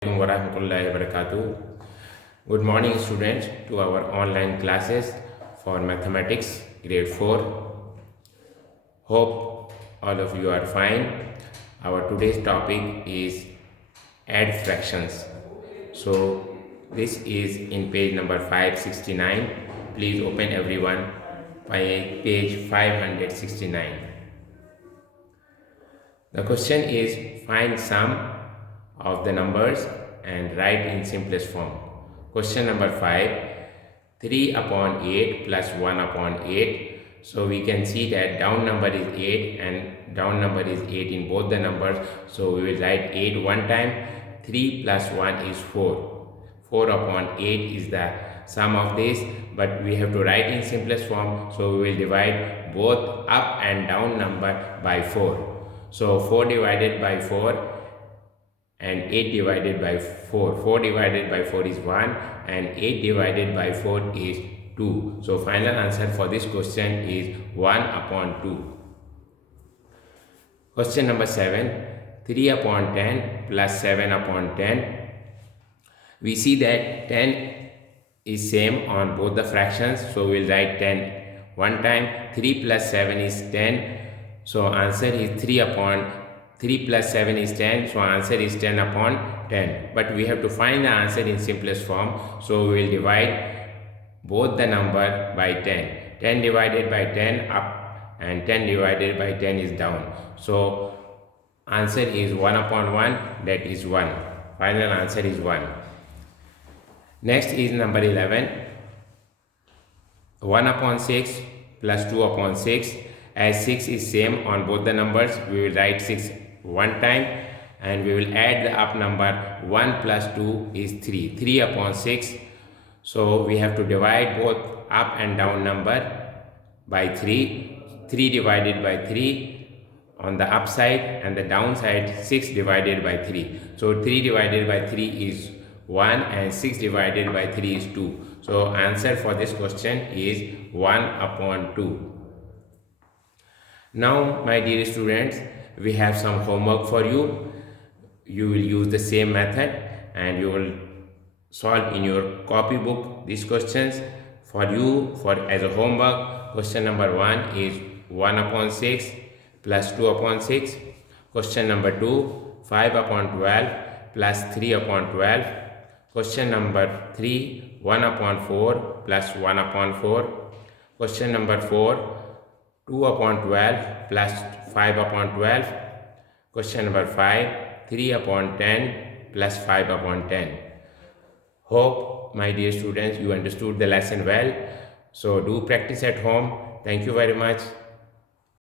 Warahmatullahi wabarakatuh. Good morning, students, to our online classes for mathematics grade 4. Hope all of you are fine. Our today's topic is add fractions. So this is in page number 569. Please open everyone by page 569. The question is find sum of the numbers and write in simplest form. Question number 5, 3 upon 8 plus 1 upon 8. So we can see that down number is 8 and down number is 8 in both the numbers. So we will write 8 one time. 3 plus 1 is 4. 4 upon 8 is the sum of this, but we have to write in simplest form. So we will divide both up and down number by 4. So 4 divided by 4 and 8 divided by 4. 4 divided by 4 is 1 and 8 divided by 4 is 2. So final answer for this question is 1 upon 2. Question number 7. 3 upon 10 plus 7 upon 10. We see that 10 is same on both the fractions. So we will write 10 one time. 3 plus 7 is 10. So answer is 3 plus 7 is 10. So answer is 10 upon 10. But we have to find the answer in simplest form. So we will divide both the number by 10. 10 divided by 10 up and 10 divided by 10 is down. So answer is 1 upon 1, that is 1. Final answer is 1. Next is number 11. 1 upon 6 plus 2 upon 6. As 6 is same on both the numbers, we will write 6 one time and we will add the up number. 1 plus 2 is 3. 3 upon 6. So we have to divide both up and down number by 3. 3 divided by 3 on the upside and the downside 6 divided by 3. So 3 divided by 3 is 1 and 6 divided by 3 is 2. So answer for this question is 1 upon 2. Now, my dear students, we have some homework for you. You will use the same method and you will solve in your copybook these questions for you as a homework. Question number 1 is 1 upon 6 plus 2 upon 6. Question number 2, 5 upon 12 plus 3 upon 12. Question number 3, 1 upon 4 plus 1 upon 4. Question number 4, 2 upon 12 plus 5 upon 12. Question number 5, 3 upon 10 plus 5 upon 10. Hope, my dear students, you understood the lesson well. So do practice at home. Thank you very much.